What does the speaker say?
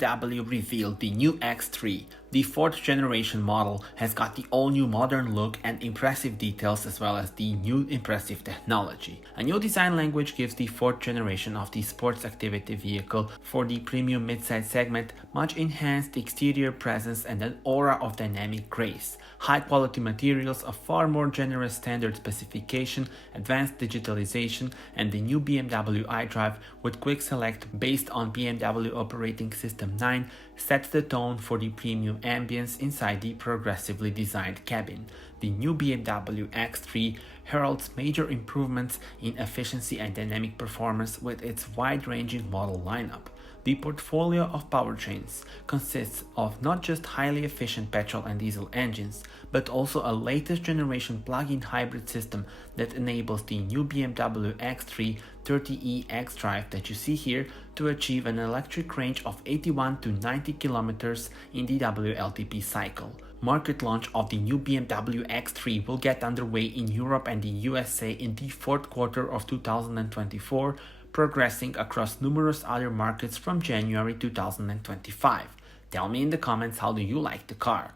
BMW revealed the new X3. The 4th generation model has got the all-new modern look and impressive details as well as the new impressive technology. A new design language gives the 4th generation of the sports activity vehicle for the premium midsize segment much enhanced exterior presence and an aura of dynamic grace. High-quality materials, a far more generous standard specification, advanced digitalisation, and the new BMW iDrive with QuickSelect based on BMW Operating System 9 sets the tone for the premium ambience inside the progressively designed cabin. The new BMW X3 heralds major improvements in efficiency and dynamic performance with its wide-ranging model lineup. The portfolio of powertrains consists of not just highly efficient petrol and diesel engines, but also a latest generation plug-in hybrid system that enables the new BMW X3 30e xDrive that you see here to achieve an electric range of 81 to 90 kilometers in the WLTP cycle. Market launch of the new BMW X3 will get underway in Europe and the USA in the 4th quarter of 2024, progressing across numerous other markets from January 2025. Tell me in the comments how do you like the car.